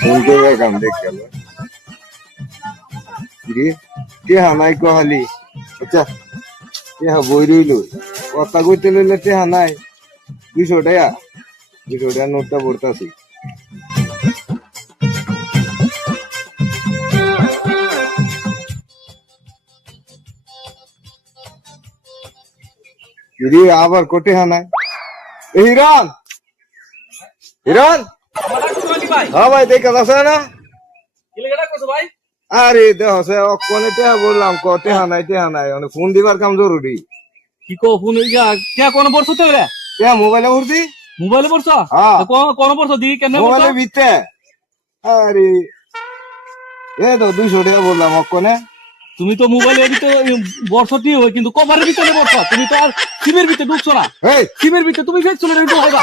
phone করে কাম দেখ গেল কে হানাই কহালি আচ্ছা কে বই রইল কথা কইতে লইলে তে হানাই 200 টাকা নোটটা পড়তাছি আবার কোটে হানাই হিরন হিরন হ্যাঁ ভাই দেখা আছে না আরে দেখ অকনে টেহা বললাম কটে হানাই মানে ফোন দিবার কাম জরুরি কি কো ফোন কে কোন পড়ছো তো রে টেহা মোবাইলে ভরছি মোবাইলে পড়ছো কোন পড়ছো দি কেন মোবাইলে ভিতরে আরে এ তো 200 টাকা বললাম অকনে তুমি তো মোবাইলের ভিতরে বর্ষটি হয় কিন্তু কভারের ভিতরে বর্ষ তুমি তো আর সিমের ভিতরে ঢুকছো না এই সিমের ভিতরে তুমি ফেলছো না এটা হইবা